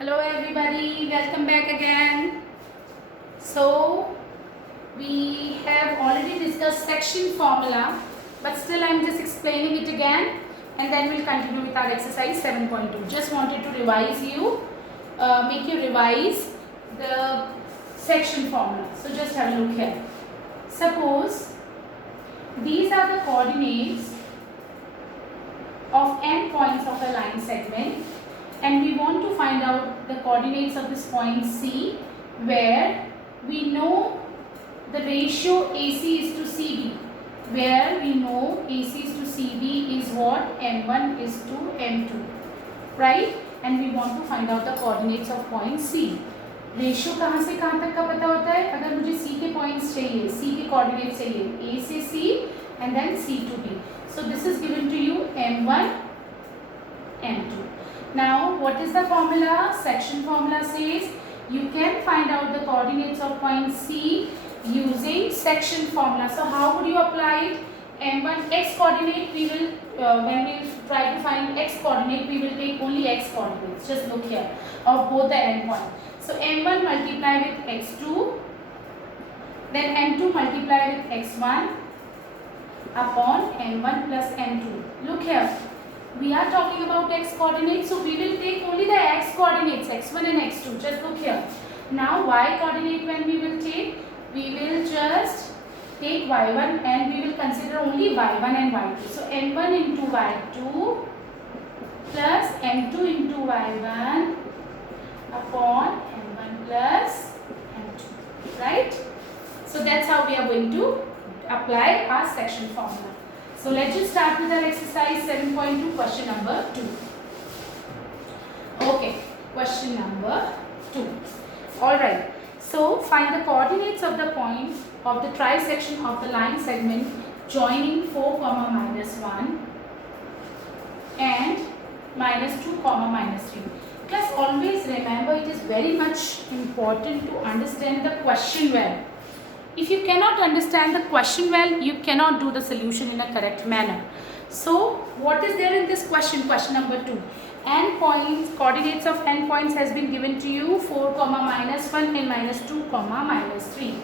Hello everybody, welcome back again. So we have already discussed section formula, but still I am just explaining it again, and then we'll continue with our exercise 7.2. Just wanted to revise you, make you revise the section formula. So just have a look here. Suppose these are the coordinates of n points of a line segment, and we want to find out the coordinates of this point C, where we know the ratio AC is to CB, where we know AC is to CB is what? M1 is to M2, right? And we want to find out the coordinates of point C. Ratio कहाँ से कहाँ तक का पता होता है? अगर मुझे C के पॉइंट्स चाहिए, C के कोऑर्डिनेट्स चाहिए, A से C and then C to B. So this is given to you M1, M2. Now what is the formula? Section formula says you can find out the coordinates of point C using section formula. So how would you apply it? M1 x coordinate, we will when we try to find x coordinate, we will take only x coordinates. Just look here of both the end points. So M1 multiply with x2, then M2 multiply with x1 upon M1 plus M2. Look here. We are talking about x coordinates, so we will take only the x coordinates, x1 and x2. Just look here. Now y coordinate, when we will take, we will just take y1 and we will consider only y1 and y2. So m1 into y2 plus m2 into y1 upon m1 plus m2, right? So that's how we are going to apply our section formula. So let's just start with our exercise 7.2, question number 2. Okay, question number 2. Alright, so find the coordinates of the point of the trisection of the line segment joining 4, -1 and -2, -3. Plus always remember, it is very much important to understand the question well. If you cannot understand the question well, you cannot do the solution in a correct manner. So what is there in this question? Question number 2. N points, coordinates of n points has been given to you, 4, -1 and -2, -3.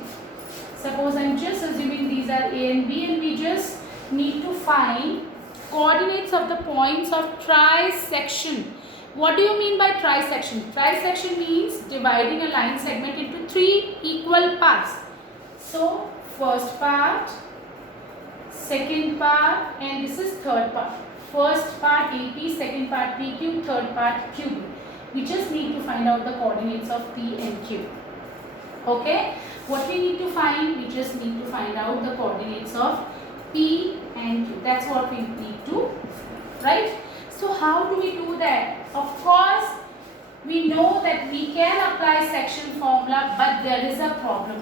Suppose I am just assuming these are A and B, and we just need to find coordinates of the points of trisection. What do you mean by trisection? Trisection means dividing a line segment into 3 equal parts. So first part, second part, and this is third part. First part AP, second part PQ, third part QB. We just need to find out the coordinates of P and Q. Okay? What we need to find? We just need to find out the coordinates of P and Q. That's what we need to, right? So how do we do that? Of course, we know that we can apply section formula, but there is a problem.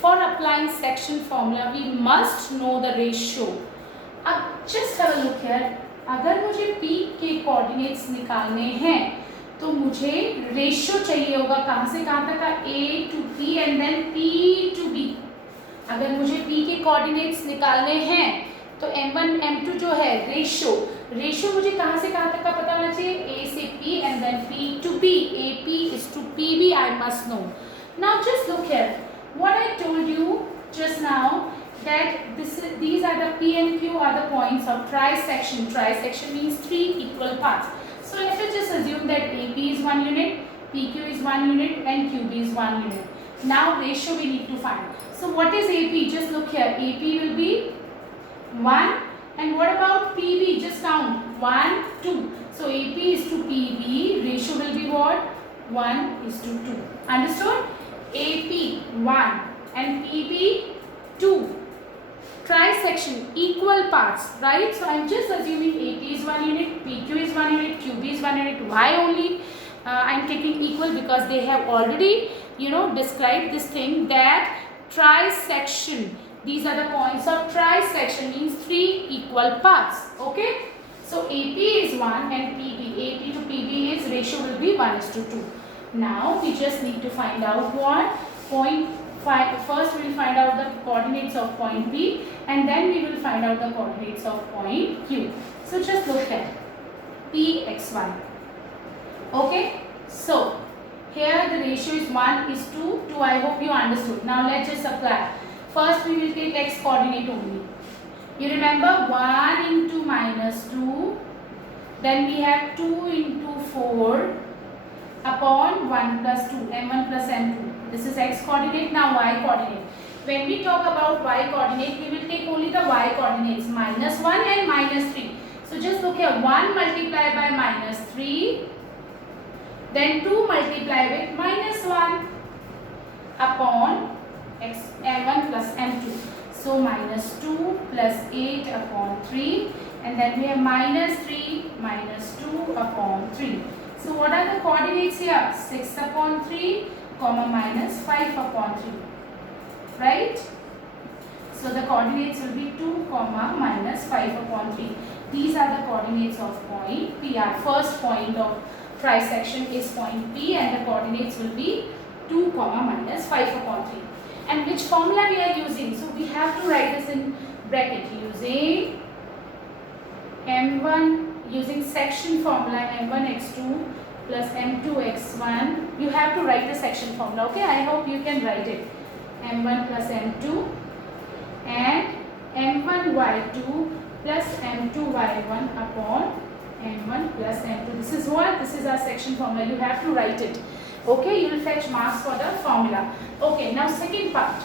For applying section formula, we must know the ratio. अब just have a look here. अगर मुझे P के coordinates निकालने हैं, तो मुझे ratio चाहिए होगा कहाँ से कहाँ तक का? A to P and then P to B. अगर मुझे P के coordinates निकालने हैं, तो M1 M2 जो है ratio मुझे कहाँ से कहाँ तक का पता होना चाहिए? A से P and then P to B. AP is to PB, I must know. Now just look here. What I told you just now, that these are the P and Q are the points of trisection. Trisection means 3 equal parts. So let us just assume that AP is 1 unit, PQ is 1 unit and QB is 1 unit. Now ratio we need to find. So what is AP? Just look here. AP will be 1, and what about PB? Just count 1, 2. So AP is to PB, ratio will be what? 1 is to 2. Understood? AP 1 and PB 2. Trisection, equal parts, right? So I am just assuming AP is 1 unit, PQ is 1 unit, QB is 1 unit. Why only I am taking equal? Because they have already, described this thing, that trisection. These are the points of trisection, means 3 equal parts. Okay? So AP is 1 and AP to PB is ratio will be 1 is to 2. Now we just need to find out what? First we will find out the coordinates of point P, and then we will find out the coordinates of point Q. So just look at P x1. Okay? So Here the ratio is 1:2. I hope you understood. Now let's just apply. First we will take x coordinate only. You remember 1 into -2. Then we have 2 into 4 upon 1 plus 2, m1 plus m2. This is x coordinate. Now y coordinate. When we talk about y coordinate, we will take only the y coordinates, -1 and -3. So just look here, 1 multiplied by -3, then 2 multiplied with -1 upon x m1 plus m2. So -2 plus 8 upon 3, and then we have -3 minus 2 upon 3. So what are the coordinates here? 6 upon 3, comma -5 upon 3. Right? So the coordinates will be 2, comma -5 upon 3. These are the coordinates of point P. Our first point of trisection is point P, and the coordinates will be 2, comma -5 upon 3. And which formula we are using? So we have to write this in bracket using m1, using section formula m1x2 plus m2x1. You have to write the section formula. Okay, I hope you can write it. m1 plus m2 and m1y2 plus m2y1 upon m1 plus m2. This is what? This is our section formula. You have to write it. Okay, you will fetch marks for the formula. Okay, now second part.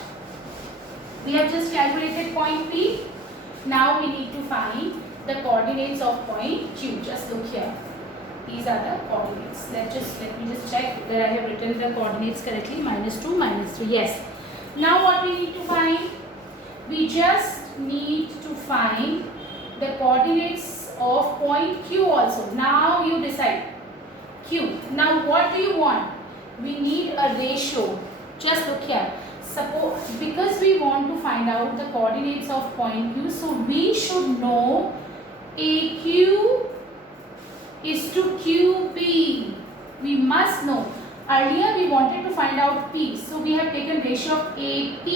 We have just calculated point P. Now we need to find the coordinates of point Q. Just look here. These are the coordinates. Let me just check that I have written the coordinates correctly. -2, -3. Yes. Now what we need to find? We just need to find the coordinates of point Q also. Now you decide. Q. Now what do you want? We need a ratio. Just look here. Suppose, because we want to find out the coordinates of point Q, so we should know AQ is to QP. We must know. Earlier we wanted to find out P, so we have taken ratio of AP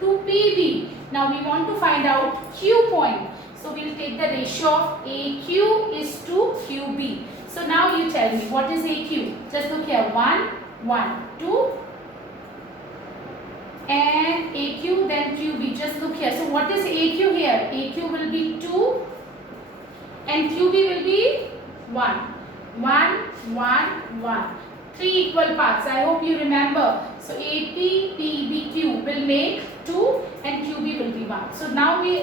to PB. Now we want to find out Q point, so we will take the ratio of AQ is to QB. So now you tell me, what is AQ? Just look here, 1, 1, 2 and AQ, then QB. Just look here. So what is AQ here? AQ will be 2 and QB will be 1. 1, 1, 1. 3 equal parts. I hope you remember. So AP, PB, Q will make 2 and QB will be 1. So now we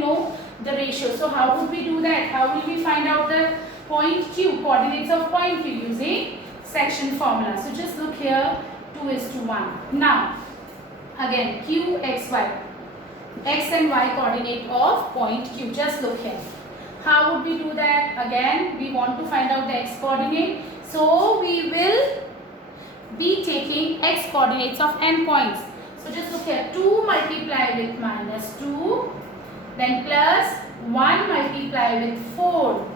know the ratio. So how would we do that? How will we find out the point Q, coordinates of point Q, using section formula? So just look here, 2 is to 1. Now again, Q, X, Y. X and Y coordinate of point Q. Just look here. How would we do that? Again, we want to find out the X coordinate. So we will be taking X coordinates of n points. So just look here, 2 multiplied with -2, then plus 1 multiplied with 4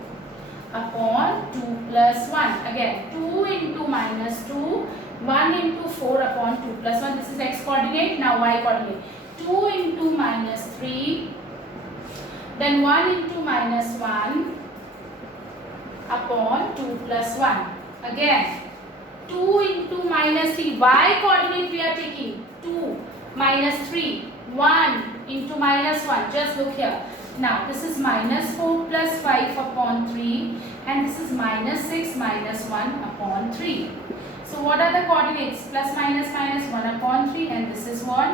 upon 2 plus 1. Again, 2 into -2, 1 into 4 upon 2 plus 1. This is X coordinate. Now Y coordinate. 2 into -3, then 1 into -1 upon 2 plus 1. Again, 2 into -3. Y coordinate we are taking 2 -3, 1 into -1. Just look here. Now this is -4 plus 5 upon 3, and this is -6 minus 1 upon 3. So what are the coordinates? Plus minus minus 1 upon 3, and this is what?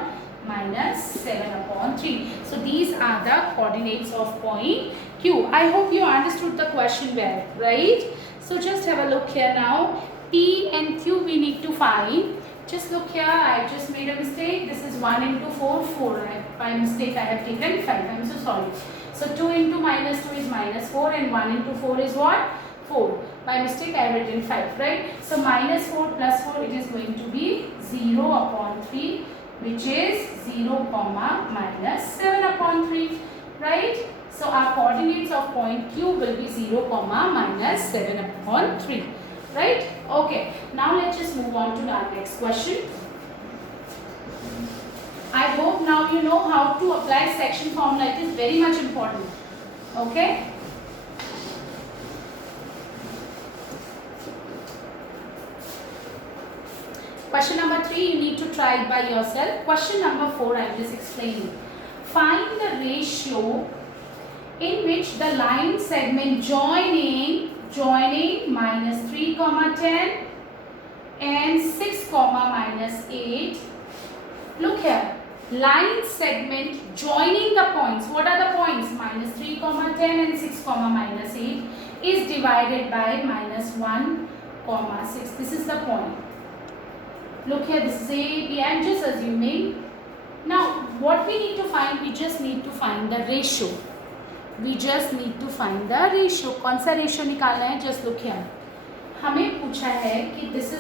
-7 upon 3. So these are the coordinates of point Q. I hope you understood the question well, right? So just have a look here now. P and Q we need to find. Just look here, I just made a mistake. This is 1 into 4, 4. By mistake I have taken 5. I am so sorry. So 2 into -2 is -4, and 1 into 4 is what? 4. By mistake I have written 5, right? So -4 plus 4, it is going to be 0 upon 3, which is 0, -7 upon 3, right? So our coordinates of point Q will be 0, -7 upon 3, right? Okay, now let's just move on to our next question. I hope now you know how to apply section formula. It is very much important. Okay? Question number 3, you need to try it by yourself. Question number 4, I am just explaining. Find the ratio in which the line segment joining minus 3 comma 10 and 6 comma minus 8. Look here, line segment joining the points. What are the points? Minus 3 comma 10 and 6 comma minus 8 is divided by minus 1 comma 6. This is the point. Look here, this is A, B. I am just assuming. Now what we need to find? We just need to find the ratio. We just need to find the ratio. कौन सा ratio निकालना है? Just look here. हमें पूछा है कि these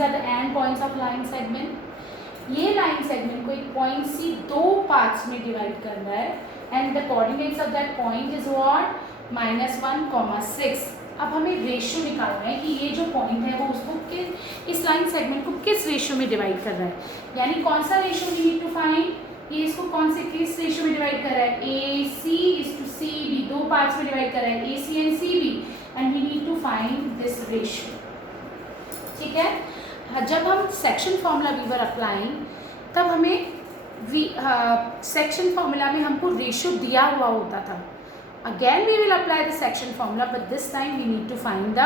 are the end points of line segment. ये line segment को एक point C दो parts में divide करना है, and the coordinates of that point is what? -1, 6. अब हमें रेशियो निकालना है कि ये जो पॉइंट है वो उसको इस लाइन सेगमेंट को किस रेशियो में डिवाइड कर रहा है, यानी कौन सा ratio we need to find. ये इसको कौन से किस रेशियो में डिवाइड कर रहा है? A C is to C B, दो पार्ट्स में डिवाइड कर रहा है, A C and C B, and we need to find this ratio. ठीक है, जब हम section formula we were applying तब हमें सेक्शन फॉर्मूला में हमको रेशियो दिया हुआ होता था. Again we will apply the section formula, but this time we need to find the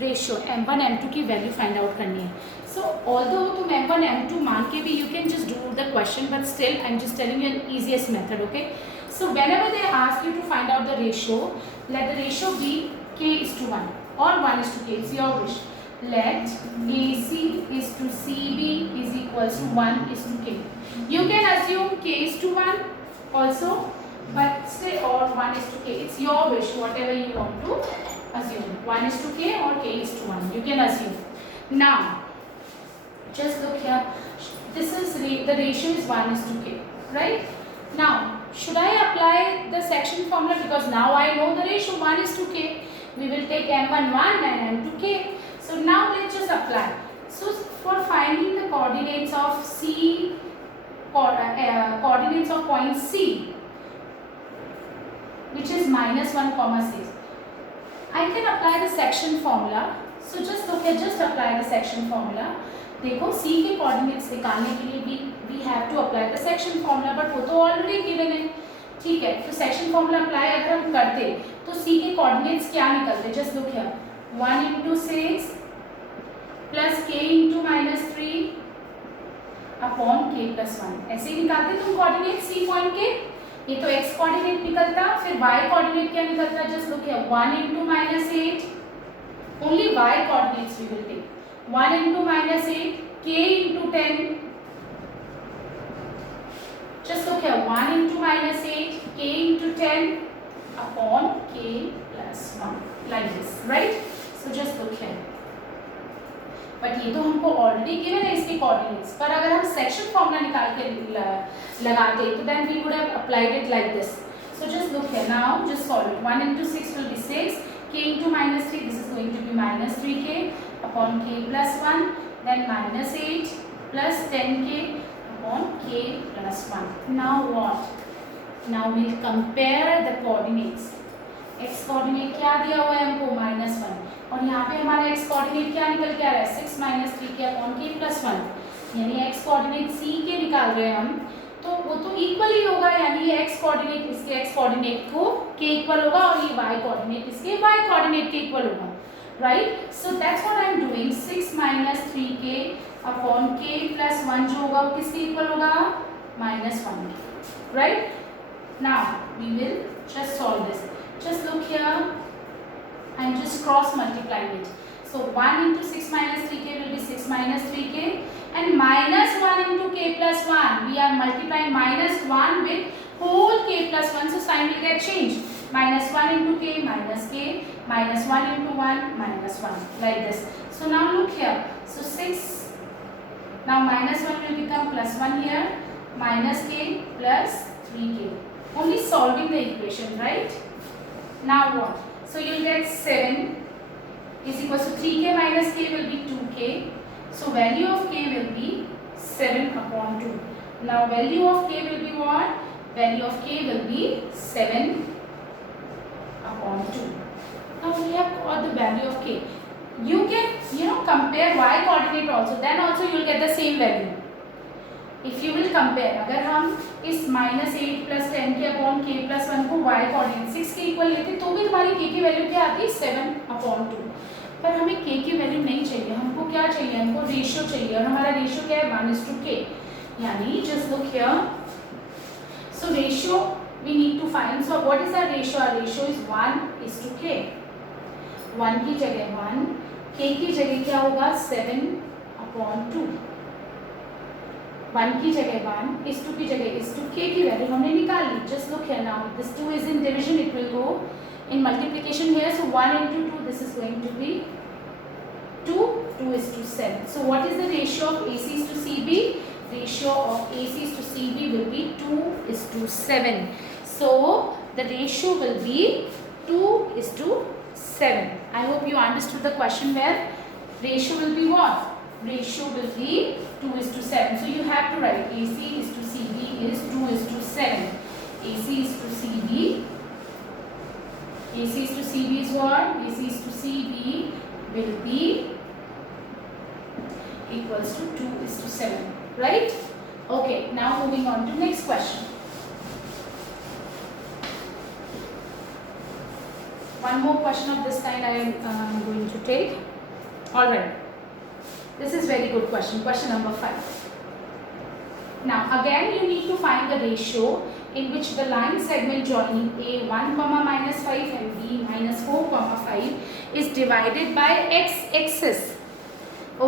ratio. m1 m2 की वैल्यू फाइंड आउट करनी है. So although तुम m1 m2 मान के भी you can just do the question, but still I'm just telling you an easiest method. Okay, so whenever they ask you to find out the ratio, let the ratio be k is to 1 or 1 is to k, it's your wish. Let AC is to CB is equals to 1 is to k. You can assume k is to 1 also, but still, or 1 is to k, it's your wish, whatever you want to assume. 1 is to k or k is to 1, you can assume. Now just look here, this is the ratio is 1 is to k, right? Now should I apply the section formula? Because now I know the ratio 1 is to k, we will take m1 1 and m2 k. So now let's just apply. So for finding the coordinates of C, coordinates of point C, which is -1, 6, I can apply the section formula. So just look at, just apply the section formula. देखो C के coordinates निकालने के लिए we have to apply the section formula, but वो तो already given है. ठीक है, तो section formula apply अगर हम करते तो C के coordinates क्या निकलते? Just look here, 1 into 6 plus k into -3 upon k plus 1. ऐसे ही निकालते तुम coordinate C point के. ये तो x कोऑर्डिनेट निकलता, फिर y कोऑर्डिनेट क्या निकलता? Just look here, 1 into -8, only y coordinates we will take. 1 into -8, k into 10, just look here, 1 into -8, k into 10 upon k plus 1, like this, right? So just look here. But ये तो हमको already given है इसके coordinates, पर अगर हम section formula निकाल के लगाते तो then we would have applied it like this. So just look here, now just solve it. 1 into 6 will be 6, k into -3, this is going to be -3k upon k plus 1, then -8 plus 10k upon k plus 1. Now what? Now we'll compare the coordinates. x coordinate क्या दिया हुआ है हमको? -1, और यहाँ पे हमारा x coordinate क्या निकल के आ रहा है? 6 - 3k अपॉन k plus 1, यानी x कोऑर्डिनेट c के निकाल रहे हैं हम, तो वो तो इक्वल ही होगा, यानी ये x कोऑर्डिनेट इसके x कोऑर्डिनेट को k इक्वल होगा और ये y कोऑर्डिनेट इसके y कोऑर्डिनेट के इक्वल होगा, right? So that's what I am doing. 6 - 3k upon k plus 1 जो होगा वो किसके इक्वल होगा? -1, right? Now we will just solve this. Just look here, I'm just cross multiplying it. So 1 into 6 minus 3k will be 6 minus 3k, and minus 1 into k plus 1. We are multiplying minus 1 with whole k plus 1, so sign will get changed. Minus 1 into k, minus 1 into 1, minus 1, like this. So now look here. So 6, now minus 1 will become plus 1 here, minus k plus 3k. Only solving the equation, right? Now what? So you'll get 7 is equals to 3k minus k will be 2k. So value of k will be 7 upon 2. Now value of k will be what? Value of k will be 7 upon 2. Now we have got the value of k. you can compare y coordinate also, then also you will get the same value. If you will compare, अगर हम इस -8 + 10 के upon k + 1 को y coordinate 6 के equal लेते तो भी हमारी k की वैल्यू क्या आती है 7/2। पर हमें k की वैल्यू नहीं चाहिए, हमको क्या चाहिए, हमको रेशियो चाहिए, और हमारा रेशियो क्या है 1:k, यानी just look here, so ratio we need to find. So what is our ratio? Our ratio is 1:k. 1 की जगह 1, k की जगह क्या होगा 7/2, 1 की जगह 1:2 की जगह 2, k की वैल्यू हमने निकाल ली. Just look here now, this 2 is in division, it will go in multiplication here, so 1 into 2, this is going to be 2:7. So what is the ratio of ACs to CB? Ratio of ACs to CB will be 2:7. So the ratio will be 2:7. I hope you understood the question where ratio will be what? Ratio will be 2:7. So you have to write AC is to CB is 2:7. AC is to CB. AC is to CB is what? AC is to CB will be equals to 2:7. Right? Okay. Now moving on to next question. One more question of this kind I am going to take. All right. This is very good question. Question number 5. Now again you need to find the ratio in which the line segment joining A 1, -5 and B -4, 5 is divided by x-axis.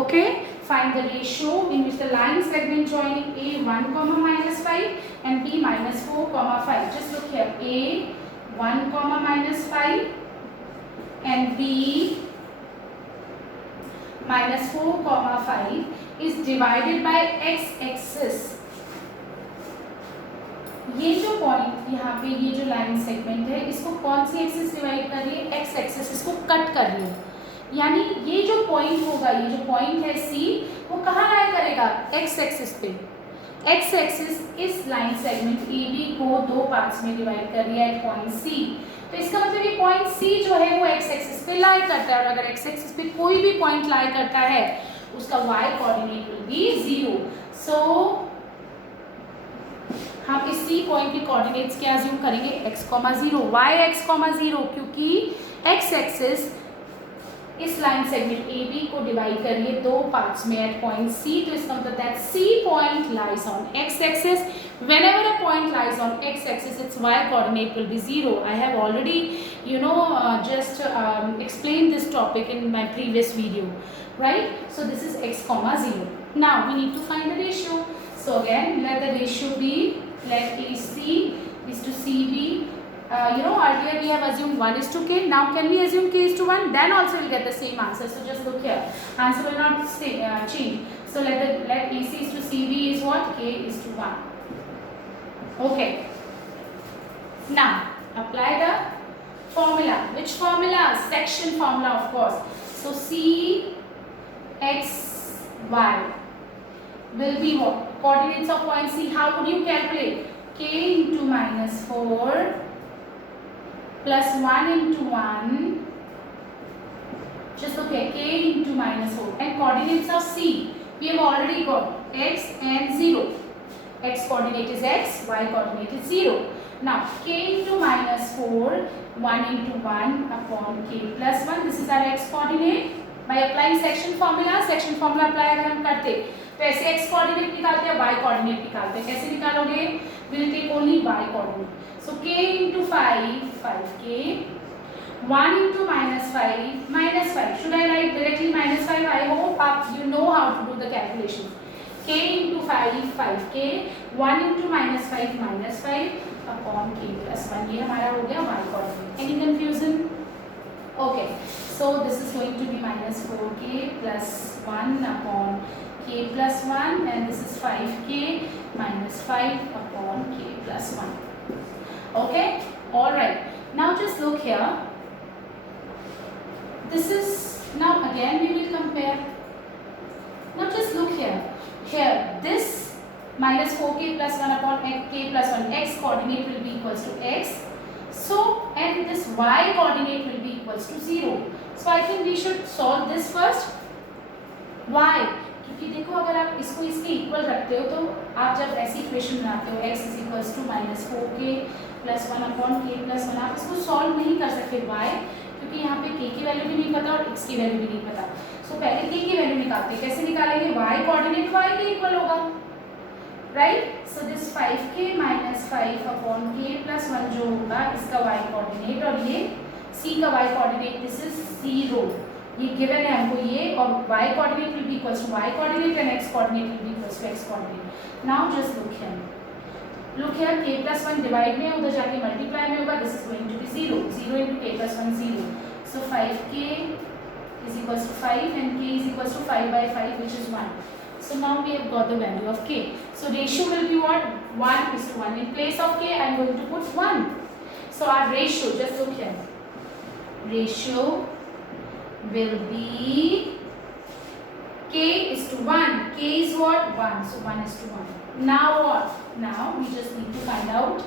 Okay. Find the ratio in which the line segment joining A 1, -5 and B -4, 5. Just look here. A 1, -5 and B -4, 5 is divided by x-axis. ये जो point यहाँ पे, ये जो line segment है, इसको कौन सी axis divide कर रही है? एक्स एक्सिस, इसको कट कर रही है. यानी ये जो पॉइंट होगा, ये जो पॉइंट है C, वो कहाँ लाई करेगा? एक्स एक्सिस पे. एक्स एक्सिस इस लाइन सेगमेंट AB को 2 पार्ट्स में डिवाइड कर रही है एट पॉइंट C. तो इसका मतलब ये पॉइंट C जो है वो एक्स एक्सिस पे लाई करता है, और अगर एक्स एक्सिस पे कोई भी पॉइंट लाई करता है उसका y कोऑर्डिनेट विल बी 0. सो हम इस C पॉइंट के कोऑर्डिनेट्स क्या अज्यूम करेंगे? x, 0. y x, 0 क्योंकि x एक्सिस इस लाइन सेगमेंट AB को डिवाइड करिए 2 पार्ट्स में एट पॉइंट C. तो इसका मतलब that C point lies on x axis. Whenever a point lies on x axis, its y coordinate will be 0. I have already just explained this topic in my previous video, right? So this is x, 0. Now we need to find the ratio. So again, let the ratio be, let AC is to CB. Earlier we have assumed 1:k. Now can we assume k is to 1? Then also we'll get the same answer. So just look here. Answer will not change. So let AC is to CB is what? K is to 1. Okay. Now apply the formula. Which formula? Section formula, of course. So C x y will be what? Coordinates of point C. How would you calculate? K into -4 plus 1 into 1. Just look here. K into -4 and coordinates of C. We have already got x and 0. X coordinate is x, y coordinate is 0. Now k into -4, 1 into 1 upon k plus 1. This is our x coordinate. By applying section formula apply अगर हम करते तो ऐसे x coordinate निकालते हैं, y coordinate निकालते हैं. कैसे निकालोगे? We'll take only y coordinate. So k into 5, 5k. 1 into -5. Should I write directly -5? I hope you know how to do the calculation. K into 5, 5k. 1 into -5 upon k plus 1. ये हमारा हो गया y coordinate. Any confusion? Okay. So this is going to be -4k plus 1 upon k plus 1, and this is 5k minus 5 upon k plus 1. Okay. All right. Now just look here. This is, now again we will compare. Now just look here. Here this -4k plus 1 upon k plus 1, x coordinate will be equals to x. So and this y coordinate will be equals to 0. So I think we should solve this first. Why? क्योंकि देखो अगर आप इसको इसके equal रखते हो तो आप जब ऐसी इक्वेशन बनाते हो x is equals to minus 4k plus 1 upon k plus 1, आप इसको सॉल्व नहीं कर सकते. Why? क्योंकि यहाँ पे k की वैल्यू भी नहीं पता और x की वैल्यू भी नहीं पता. सो पहले k की वैल्यू निकालते हैं. कैसे निकालेंगे? y कोऑर्डिनेट y के इक्वल होगा, right. So this 5k minus 5 upon k plus 1 जो होगा इसका y कोऑर्डिनेट, और ये c का y कोऑर्डिनेट दिस इज 0. ये गिवन है हमको ये, और y coordinate will be equals to y coordinate and x coordinate will be equals to x coordinate. Now just look here k plus 1 divide में उधर जाके मल्टीप्लाई में होगा. This is going to be 0. 0 into k plus 1 0. So 5k is equals to 5 and k is equals to 5 by 5 which is 1. So now we have got the value of k. So ratio will be what? 1 is to 1. In place of k I am going to put 1. So our ratio, just look here. Ratio will be k is to 1. K is what? 1. So 1 is to 1. Now what? Now we just need to find out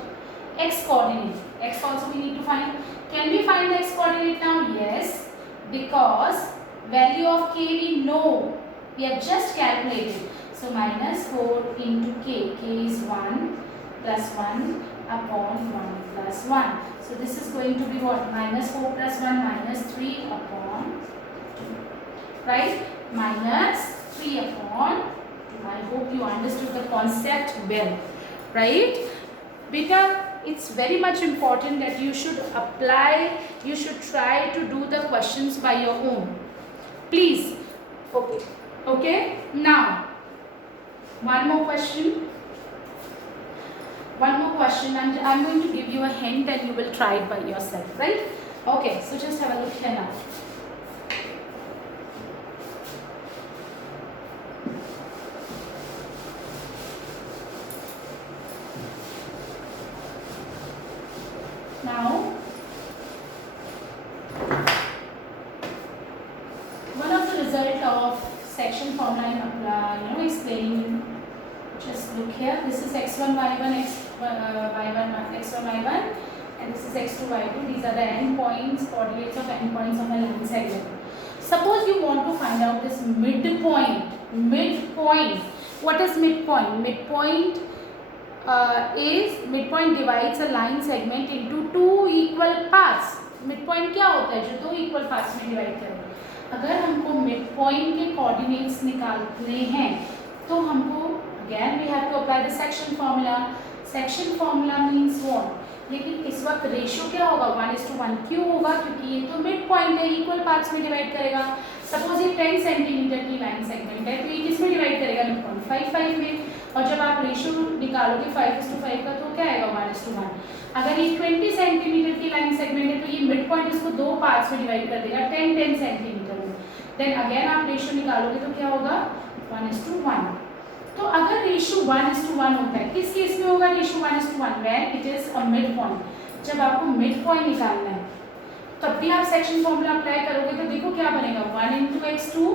x coordinate. X also we need to find. Can we find the x coordinate now? Yes, because value of k we know. We have just calculated. So minus 4 into k. K is 1 plus 1 upon 1 plus 1. So this is going to be what? Minus 4 plus 1 minus 3 upon 2. Right? Minus 3 upon 2. I hope you understood the concept well. Right? Beta, it's very much important that you should apply, you should try to do the questions by your own. Please. Okay. Okay? Now, one more question. One more question, and I'm going to give you a hint and you will try it by yourself, right? Okay, so just have a look here now. Now, one of the result of section formula, explaining. Just look here. This is x1 y1 y1 x1 y1, and this is x2 y2. These are the endpoints, coordinates of endpoints of a line segment. Suppose you want to find out this midpoint. Midpoint. What is midpoint? Midpoint midpoint divides a line segment into two equal parts. Midpoint क्या होता है? जो दो equal parts में divide करें. अगर हमको midpoint के coordinates निकालने हैं तो हमको again we have to apply the section formula. Section formula means what? लेकिन इस वक्त रेशियो क्या होगा? 1:1. क्यों होगा? क्योंकि ये तो मिड पॉइंट है, इक्वल पार्ट्स में डिवाइड करेगा. सपोज ये 10 सेंटीमीटर की लाइन सेगमेंट है तो ये किस में डिवाइड करेगा? मिड पॉइंट 5 में. और जब आप रेशियो निकालोगे 5:5 का तो क्या आएगा? 1:1. अगर ये 20 सेंटीमीटर की लाइन सेगमेंट है तो ये मिड पॉइंट इसको दो पार्ट्स में डिवाइड कर देगा 10 सेंटीमीटर में. देन अगेन आप रेशियो निकालोगे तो क्या होगा? 1:1. तो अगर रेशियो 1:1 होता है, किस केस में होगा ratio 1:1? When it is a mid point. जब आपको मिड पॉइंट निकालना है तब भी आप सेक्शन फॉर्मूला अप्लाई करोगे तो देखो क्या बनेगा? 1 into x2.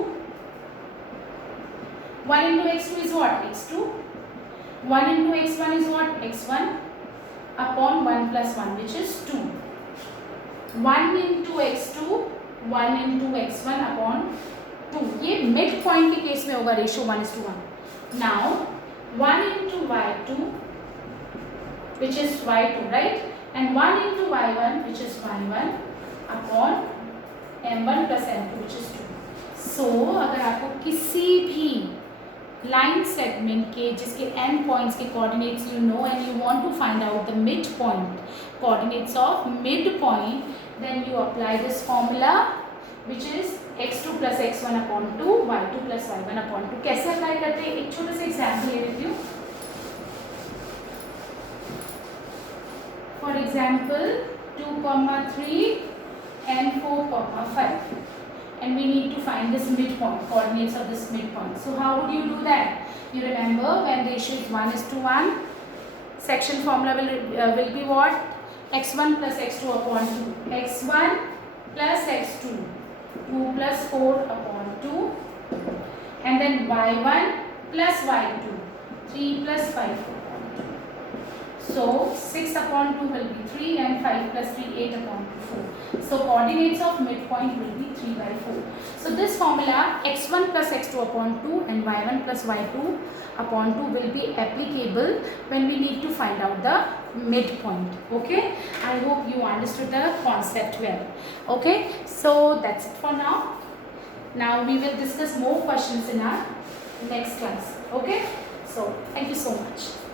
1 into x2 is what? x2. 1 into x1 is what? x1 upon 1 plus 1 which is 2. 1 into x2, 1 into x1 upon 2. ये मिड पॉइंट के केस में होगा ratio 1:1. Now 1 into y2 which is y2, right? And 1 into y1 which is y1 upon m1 plus m2 which is 2. So अगर आपको किसी भी line segment के जिसके एंड पॉइंट्स के coordinates you know and you want to find out the mid point coordinates of mid point, then you apply this formula which is x2 plus x1 upon 2, y2 plus y1 upon 2. कैसे apply करते हैं? एक छोटा सा example ले लेती हूँ. For example 2, 3 and 4, 5, and we need to find this midpoint, coordinates of this midpoint. So how would you do that? You remember when ratio is 1:1, section formula will be what? x1 plus x2 upon 2. x1 plus x2. 2 plus 4 upon 2, and then y1 plus y2, 3 plus 5 upon 2. So 6 upon 2 will be 3 and 5 plus 3, 8 upon 2, 4. So coordinates of midpoint will be 3 by 4. So this formula x1 plus x2 upon 2 and y1 plus y2 upon 2 will be applicable when we need to find out the midpoint. Okay, I hope you understood the concept well. Okay, so that's it for now. Now we will discuss more questions in our next class. Okay, so thank you so much.